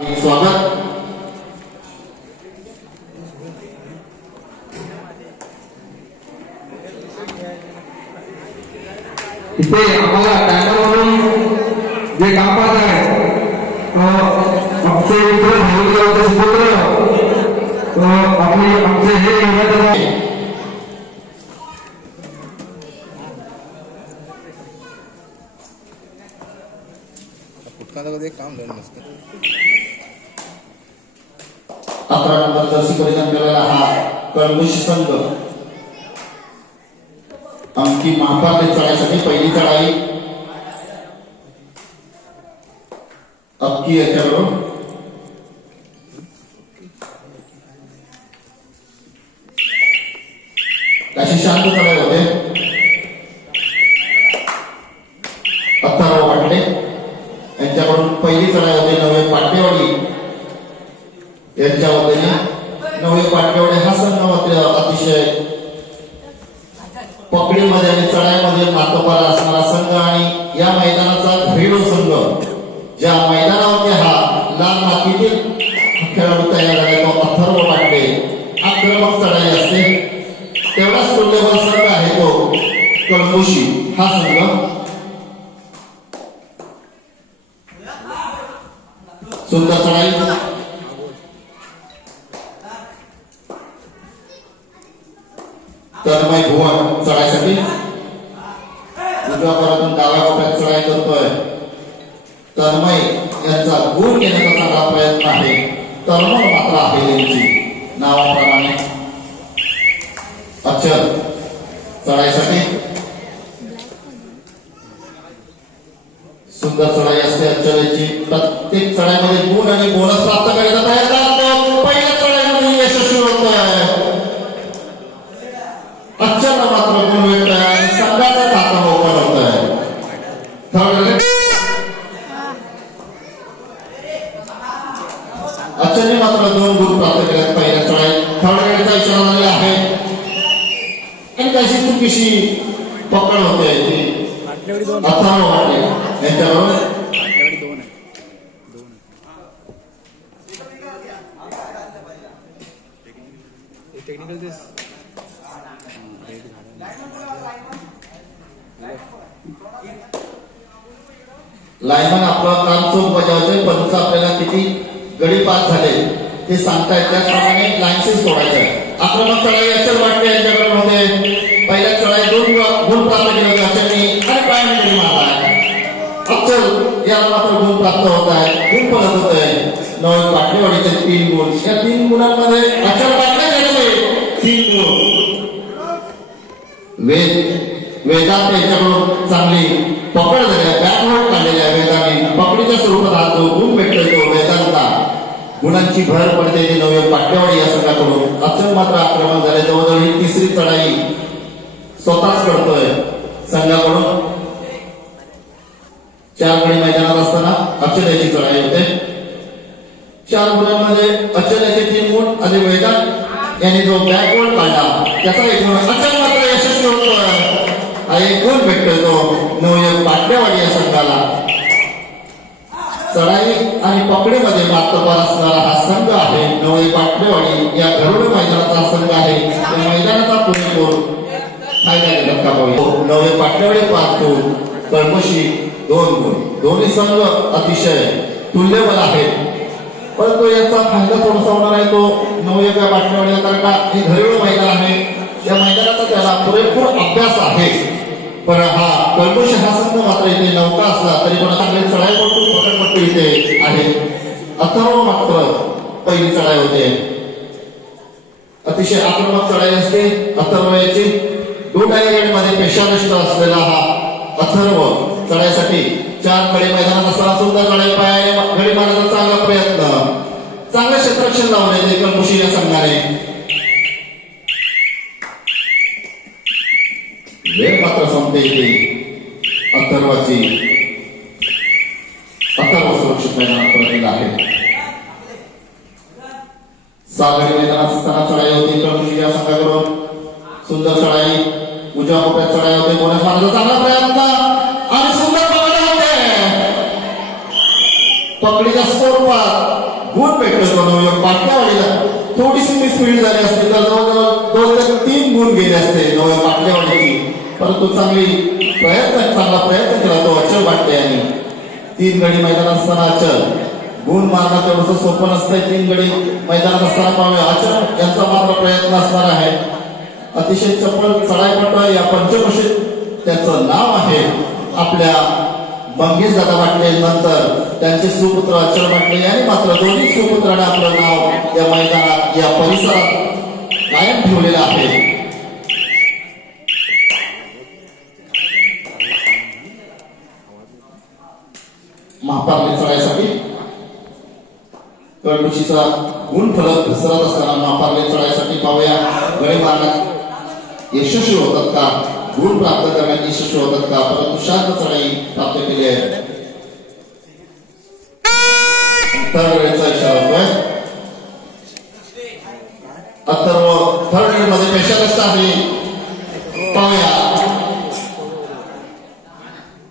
स्वागत। इथे आम्हाला टँकरवरून जे काम पाहत आहे आमचे मित्र भाऊचे सुपुत्र आमचे हे काम झालं नसतं। 11 नंबर जर्सी परिधान केलेला हा कळमुशी संघ अंकी महापात्र चढाईसाठी पहिली चढाई अक्की याच्याकडून अशी शांत चढाई होते। 18 वाटले यांच्याकडून पहिली चढाई होते। 9 पाटेवाडी यांच्या वतीने 9 पाटेवाडी हा संघ अतिशय पकडीमध्ये आणि चढाईमध्ये मातोबारा असणारा संघ आणि या मैदानाचा खेळू संघ ज्या मैदानावरती हा लाल मातीतील खेळाडू तयार झाला तो अथर्व पाटे आक्रमक चढाई असते तेवढाच तुल्यबळ संघ आहे तो कळमुशी हा संघ। सुंदर चढाई तन्मय भुवन चढाईसाठी उजव्या कोपऱ्यातून डाव्या कोपऱ्यात चढाई करतोय। तन्मय यांचा गुण घेण्याचा चांगला प्रयत्न आहे। तळमळ मात्र आहे यांची नावाप्रमाणे। अचल चढाईसाठी सुंदर चढाई असते अचल यांची। प्रत्येक चढाईमध्ये गुण आणि बोनस प्राप्त करायचा प्रयत्न पहिल्या चढाईमध्ये यशस्वी होतोय। अचल मात्र गुण मिळतोय आणि संघाचा खाता ओपन होतोय। अचलने मात्र 2 गुण प्राप्त केले पहिल्या चढाईत। थर्ड ग्रेडचा इशारा झालेला आहे आणि कशी चुकीशी पकड होते ती 18 वाटले यांच्याबरोबर लायमन आपलं काम चोख बजावतोय परंतु आपल्याला किती गडी पास झाले ते सांगतायत त्याप्रमाणे लाईन्सेस सोडायचे। आक्रमक चढाई अचल वाटते यांच्याकडे होते। पहिल्या चढाई 2 गुण प्राप्त केले होते अचलनी आणि पायाने गडी मारला। अचल याला मात्र गुण प्राप्त होत आहे गुण पडत होत आहे। 9 पाटणेवाडीचे 3 गुण या 3 गुणांमध्ये अचल वाटले गेले 3 गुण। वेदांत यांच्याकडून चांगली पकड झाली बॅकवर्ड काढलेल्या वेदांनी पकडीच्या स्वरूपात हा जो गुण भेटतोय तो वेदांतला गुणांची भर पडते ते 9 पाटणेवाडी या संघाकडून। अचल मात्र आक्रमण झाले जवळजवळ ही 3री चढाई स्वतःच करतोय संघाकडून। 4 गडी मैदानात असताना अचल याची चढाई होते। 4 गुणांमध्ये अचल याचे 3 गुण आणि वेदांत यांनी जो बॅकवर्ड काढला त्याचा 1 गुण। अचल मात्र यशस्वी होतोय आणि गुण भेटतोय तो 9 पाटणेवाडी या संघाला। चढाई आणि पकडीमध्ये मातोबार असणारा हा संघ आहे 9 पाटणेवाडी या गरुड मैदानाचा संघ आहे। त्या मैदानाचा पुरेपूर फायदा घेतला पाहिजे। 9 पाटणेवाडी 5 गुण कळमुशी 2 गुण। दोन्ही संघ अतिशय तुल्यबळ आहेत परंतु याचा फायदा थोडासा होणार आहे तो 9 पाटणेवाडीला कारण का हे घरेलू मैदान आहे या मैदानाचा त्याला पुरेपूर अभ्यास आहे। पण हा कळमुशी हा संघ मात्र इथे नौका असला तरी पण चांगले चढाई पटू पकडपट्टू इथे आहे। अथर्व मात्र पहिली चढाई होते अतिशय आक्रमक चढाई असते अथर्व याची। 2 मध्ये पेशानिष्ठ असलेला हा अथर्व चढाईसाठी 4 गडी मैदानात असताना सुद्धा चढाई पायाने गडी मारण्याचा चांगला प्रयत्न चांगले क्षेत्ररक्षण लावले ते कळमुशी या संघाने। वेळ मात्र संपते इथे अथर्व सुरक्षित मैदानात परतलेला आहे। 6 गडी मैदानात असताना चढाई होती कळमुशी या संघाकडून। सुंदर चढाई उजव्या कोपऱ्यात चढाई होते बोनस मारण्याचा चांगला प्रयत्न आणि सुंदर पकड होते पकडीच्या स्वरूपात गुण भेटतो नवयुवक पाटल्यावाडीला. थोडीशी मिसफीड झाली असते तर जवळजवळ 2 ते 3 गुण गेले असते नवयुवक पाटल्यावाडीची. परंतु चांगला प्रयत्न केला तो अचल पाटले यांनी. 3 गडी मैदानात असताना अचल गुण मारणं तेवढंच सोपं नसतंय. 3 गडी मैदानात असताना पाहूया अचल यांचा मात्र प्रयत्न असणार आहे. अतिशय चपळ चढाईपटू या पंचक्रोशीत त्याचं नाव आहे. आपल्या मंगेश दादा पाटले नंतर त्यांचे सुपुत्र अचल पाटले यांनी मात्र दोन्ही सुपुत्रांनी आपलं नाव या मैदानात या परिसरात कायम ठेवलेलं आहे. महापारले चढाईसाठी कळकुशीचा गुण फलक घसरत असताना महापारले चढाईसाठी पाहूया गडी मारण्यात यशस्वी होतात का, गुण प्राप्त करण्यात यशस्वी होतात का. परंतु शांत चढाई प्राप्त केली आहे. थर्ड वेळेचा इशारा होतोय. अथर्व थर्ड वेळ मध्ये पेशलिस्ट आहे. पाहूया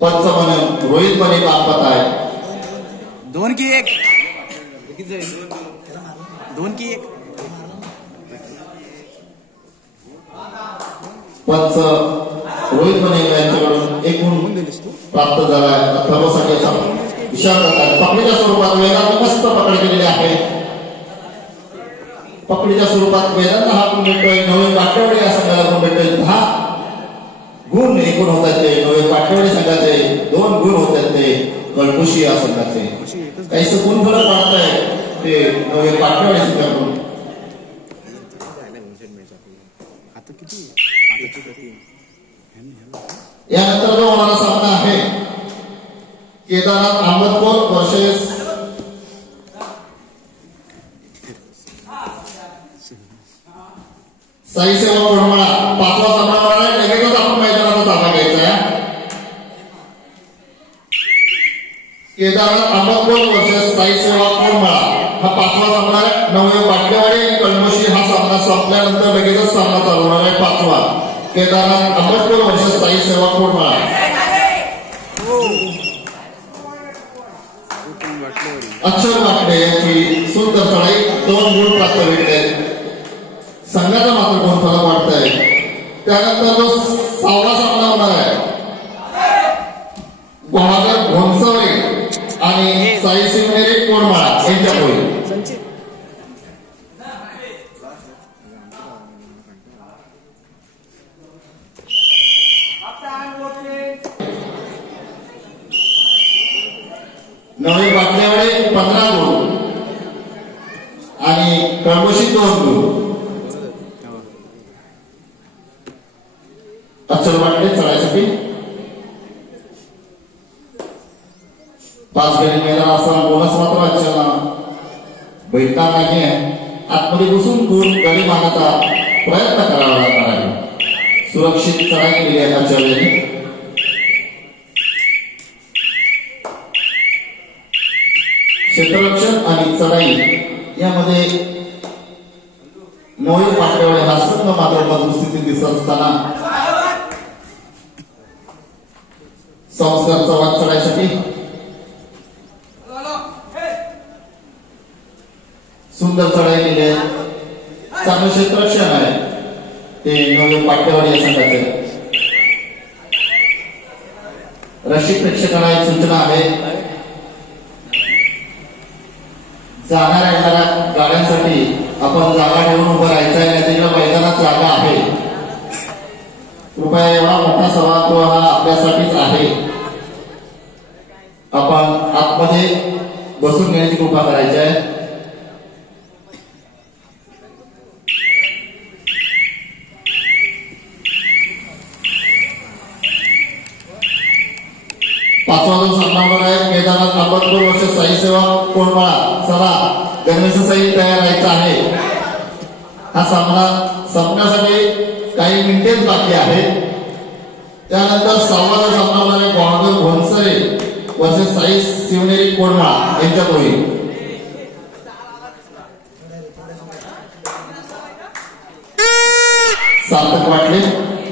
पंच म्हणून रोहित बने बापत आहे. 2 की 1 2 की 1 पंच रोहित बने यांच्याकडून एक गुण प्राप्त झाला आहे. अथर्वसाठी विचार करतात. पकडीच्या स्वरूपात वेदांत मस्त पकड केलेली आहे. पकडीच्या स्वरूपात वेदांत हा गुण भेटतोय. नवीन पाटवडी या संघाला गुण भेटतोय. 10 गुण एकूण होतात ते नवीन पाटवडी संघाचे. 2 गुण होतात ते कळकुशी या संघाचे. काहीच गुण फरक वाढत आहे ते नवीन पाटवडी संघाकडून. यानंतर जो होणारा सामना आहे केदारनाथ अहमदपूर वर्सेस साई सेवा कोरमळा. 5वा सामना होणार आहे. लगेचच आपण मैदानाचा ताबा घ्यायचा आहे. केदारनाथ अहमदपूर वर्सेस साई सेवा कोरमळा हा 5वा सामना आहे. नवयुवक पाटलेवाडी आणि कळमोशी हा सामना संपल्यानंतर लगेचच सामना चालू होणार आहे. 5वा केदारनाथ अहमदपूर वर्सेस साई सेवा कोरमळा. अक्षर पाटले यांची सुंदर चढाई. 2 गुण प्राप्त भेटले. संघाचा मात्र गुण फरक वाटत आहे. त्यानंतर जो 6वा सामना होणार आहे गुहागर घोणसवरे आणि साई शिवनेरी कोरमाळा यांच्यापुढे. नवीन बाटल्यावडे 15 गुण आणि कळमोशी 2 गुण. अक्षर बाटले चढायसाठी 5 गडी मैदान असताना बोनस मात्र अक्षरला भेटणार नाही आहे. आतमध्ये घुसून गुण गडी मारण्याचा प्रयत्न करावा लागणार आहे. सुरक्षित चढाई केली आहे अक्षरने. क्षेत्ररक्षण आणि चढाई यामध्ये नवयुवक पाटलेवाडी हा संघ मात्र मजबूत स्थितीत दिसत असताना संस्कार चव्हाण चढाईसाठी सुंदर चढाई केली आहे. चांगलं क्षेत्ररक्षण आहे ते नवयुवक पाटलेवाडी या संघाचे. रसिक प्रेक्षकांना एक सूचना आहे. जाणाऱ्या येणाऱ्या गाड्यांसाठी आपण जागा ठेवून उभं राहायचं आहे. तिकडे मैदानात जागा आहे. कृपया एवढा मोठा सभागृह हा आपल्यासाठीच आहे. आपण आतमध्ये बसून घेण्याची कृपा करायची आहे. पाचवा जो सामना होणार आहे केदारनाथ अहमदपूर वर्सेस साई सेवा कोरमाळा. चला गणेशसाई तयार राहायचा आहे. हा सामना संपण्यासाठी काही मिनिटेच बाकी आहे. त्यानंतर 6वा जो सामना होणार आहे गुहागर घोणसरे वर्सेस साई शिवनेरी कोरमाळा यांच्यात होईल. सार्थक वाटले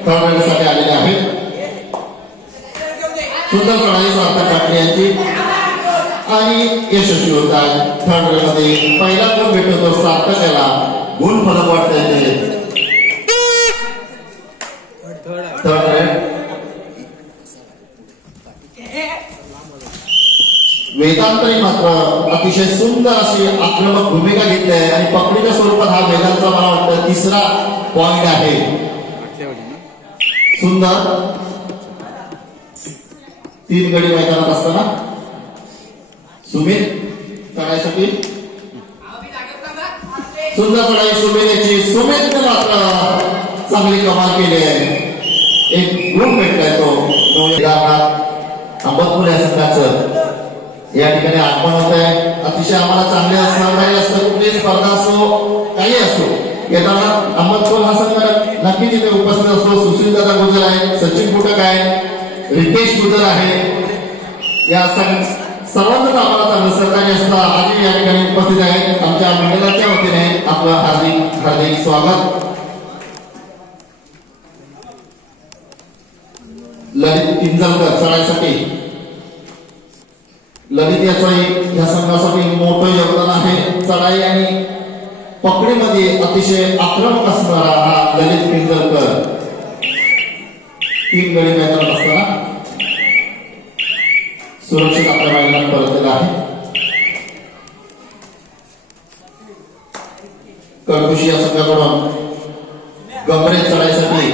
थर्ड राऊंडसाठी आलेले आहेत. सुंदर चढाई सार्थक वाटले यांची. आणि यशस्वी होतात. थर्ड मध्ये पहिला गुण भेटतो तो सार्थक याला गुण फलक वाटते. थर्ड वेदांतरी मात्र अतिशय सुंदर अशी आक्रमक भूमिका घेतली आहे आणि पकडीच्या स्वरूपात हा वेदांचा मला वाटतं तिसरा पॉइंट आहे. सुंदर 3 गडी मैदानात असताना सुमित चढायसाठी सुंदर चढाई सुमितची. सुमित मात्र चांगली कमाल केली आहे. एक गुण भेटलाय तो अंबतपूर या संघाचं या ठिकाणी आगमन होत आहे. अतिशय आम्हाला चांगले सहकार्य असतं. कुठलीही स्पर्धा असो काही असो येताना अंबतपूर हा संघ नक्की तिथे उपस्थित असतो. सुशील दादा गुजर आहे, सचिन कुटक आहे, रितेश गुजर आहे. या सर्वांच आम्हाला चांगलं सहकार्य असतं. आजही या ठिकाणी उपस्थित आहेत. आमच्या मंडळाच्या वतीने आपलं हार्दिक हार्दिक स्वागत. ललित किंजलकर चढायसाठी ललित याचं या संघासाठी मोठं योगदान आहे. चढाई आणि पकडीमध्ये अतिशय आक्रमक असणारा हा ललित किंजलकर 3 गडी मैदानात असताना सुरक्षित आपल्या मैदानात परतलेला आहे. कडकुशी या संघाकडून गमरे चढाईसाठी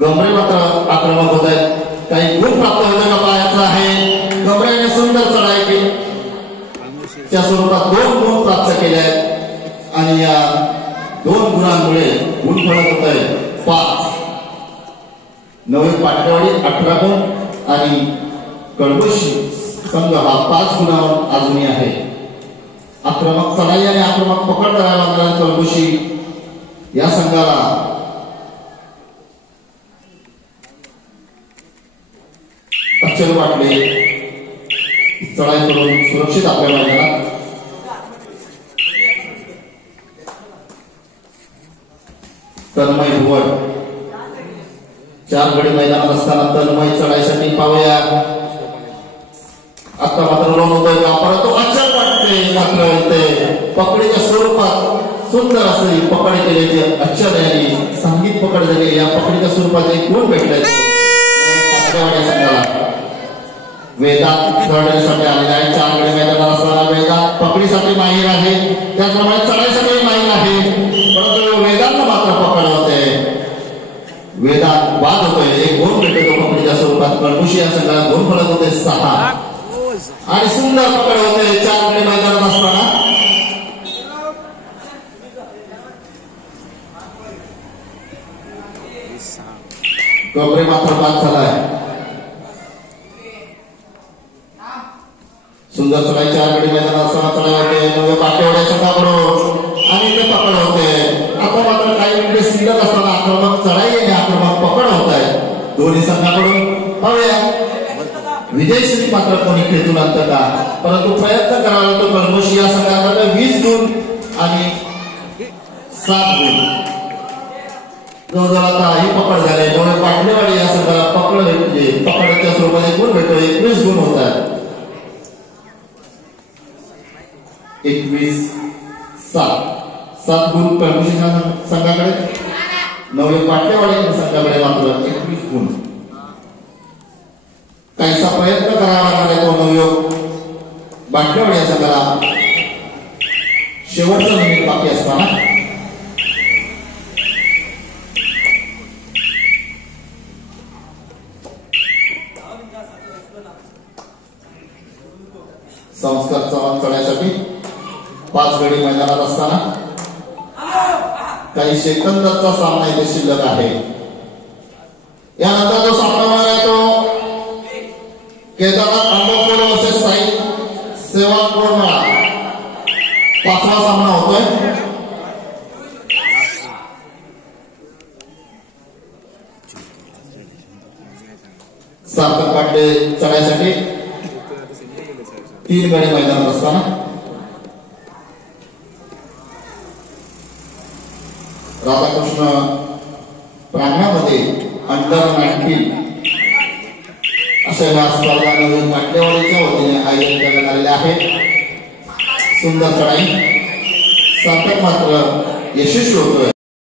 गमरे मात्र आक्रमक होत आहेत. काही गुण प्राप्त होते का पाहायचं आहे. गमरेने सुंदर चढाई केली. त्या स्वरूपात 2 गुण प्राप्त केले आहेत आणि या 2 गुणांमुळे गुण फलक होत आहे 5. नवीन पाटवाडी 18 गुण आणि कडकुशी संघ हा 5 गुणावर अजूनही आहे. आक्रमक चढाई आणि आक्रमक पकड करायला लागणाऱ्या कडकुशी या संघाला अक्षर वाटले. चढाई करून सुरक्षित आपल्या मैदानात तन्मय भुवड 4 गडी मैदानात असताना तन्मय चढाईसाठी पाहूया. आता मात्र लोन होतोय का परंतु अक्षर वाटते. मात्र इथे पकडीच्या स्वरूपात सुंदर असे पकड केलेले अक्षर यांनी संगीत पकड झाली. या पकडीच्या स्वरूपात एक गुण भेटले. वेदांत चढण्यासाठी आलेला आहे. 4 गडी मैदानात असताना वेदांत पकडीसाठी माहीर आहे. त्याचप्रमाणे चढाईसाठी माहीर आहे. परंतु वेदांत मात्र पकड होते. वेदांत बाद होतोय. एक गुण भेटतो पकडीच्या स्वरूपात. कडकुशी या संघाला गुण फलक होते 6 आणि सुंदर पकड होते 4 गडी मैदानात असताना. गमरे मात्र बाद झालाय. सुंदर चढाई 4 गडी मैदानात असताना चढाई होते. नव्या पाठवड्या संघाबरोबर आणि ते पकड होते. आता मात्र काही मिनिटे शिल्लक असताना आक्रमक चढाई आणि आक्रमक पकड होत आहे दोन्ही संघाकडून. पाहूया विजयश्री मात्र कोणी खेचून आणतं का. परंतु प्रयत्न करावा लागतो. कडकुशी या संघाकडे 20 गुण आणि 7 गुण. जवळजवळ आता ही पकड झाले. नवे पाटलेवाडी या संघाला पकड भेटली. पकडच्या स्वरूपात गुण भेटतो. 21 गुण होत आहेत. 21-7 गुण कडकुशी संघाकडे. नवे पाटलेवाडी संघाकडे मात्र 21 गुण. काहीसा प्रयत्न करावा लागणार आहे तो नवयोग पाटलेवाडी या संघाला. शेवटचं मिनिट बाकी असताना संस्कार चव्हाण चढायसाठी 5 गडी मैदानात असताना काही सेकंदाचा सामना इथे शिल्लक आहे. यानंतर जो सामना होणार आहे तो केदारनाथ अंबोपूर वर्सेस साई सेवा कोरमाळा 5वा सामना होतोय. सार्थक पाटले चढायसाठी 3 गडी मैदानात असताना राधाकृष्ण प्रांगणामध्ये अंडर 19 सेवा स्पर्धा नवीन पाटलेवाडीच्या वतीने आयोजन करण्यात आलेले आहे. सुंदर चढाई सार्थक मात्र यशस्वी होतोय.